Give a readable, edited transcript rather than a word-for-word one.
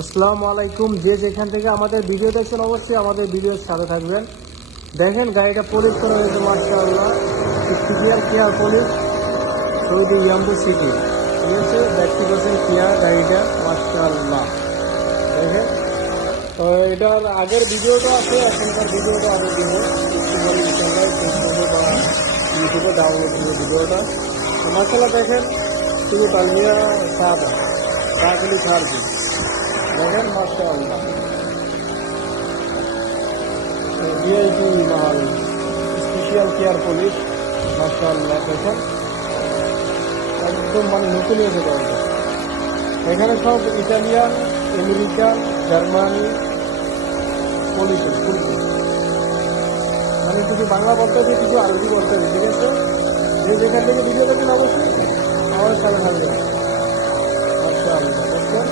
আসসালামু আলাইকুম। যে যেখান থেকে আমাদের ভিডিও দেখছেন অবশ্যই আমাদের ভিডিওর সাথে থাকবেন। দেখেন গাড়িটা পলিশ করা হয়েছে মাশাআল্লাহ। Special care polish Saudi Yanbu city, ঠিক আছে। ব্যক্তিগত কেয়ার গাড়িটা মাশাআল্লাহ। দেখেন তো এটার আগের ভিডিওটা আছে, এখনকার ভিডিওটা আগে দিব ফেসবুকে বা ইউটিউবে ডাউনলোড করে ভিডিওটা। মাশাআল্লাহ দেখেন শুধু তালমিয়া সাদা রাগুলি ছাড়ছি। দেখেন মাশাআল্লাহ ভিআইপি মাল স্পেশাল কেয়ার পলিশ মাশাআল্লাহ। দেখেন একদম মানে নতুন হয়েছে গাড়িটা। এখানে সব ইটালিয়ান, আমেরিকান, জার্মানি পলিশ মানে কিছু বাংলা বলতে হবে, কিছু আরবি বলতে হবে, ঠিক আছে। যে যেখান থেকে ভিডিও দেখেন অবশ্যই আমার সাথে থাকবেন মাশাআল্লাহ। দেখেন